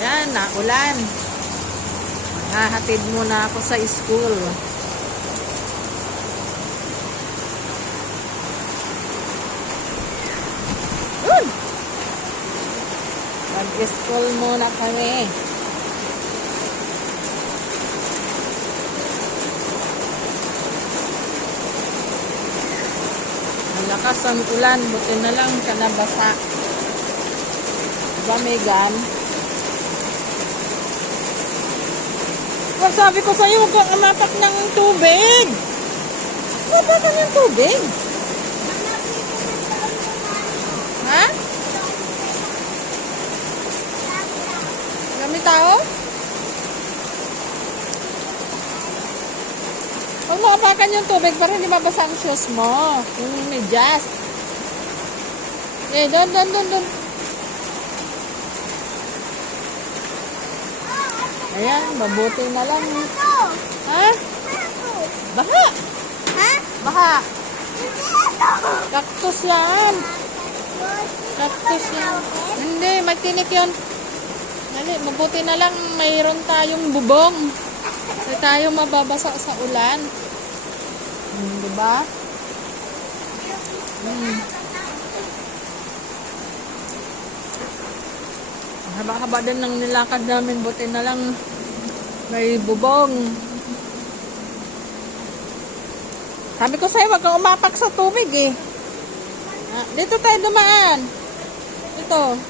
Yan, naulan. Hahatid muna ako sa school. Yun! Mag-school muna kami. Ang lakas ang ulan. Buti na lang ka nabasa. Diba, Megan? Sabi ko sa'yo, huwag kang umapak ng tubig. Umapakan yung tubig. Ha? Gamit tao? Huwag mo umapakan yung tubig para hindi mabasa ang shoes mo. Yung medyas. Eh, doon. Ayan, mabuti na lang. Ha? Baha. Ha? Baha. Hindi ito. Cactus yan. Cactus yan. Hindi, may tinik yun. Dali, mabuti na lang mayroon tayong bubong. Kasi tayo mababasa sa ulan. Diba? Haba-haba din ng nilakad namin. Buti na lang may bubong. Sabi ko sa'yo, wag kang umapak sa tubig eh. Dito tayo dumaan. Dito.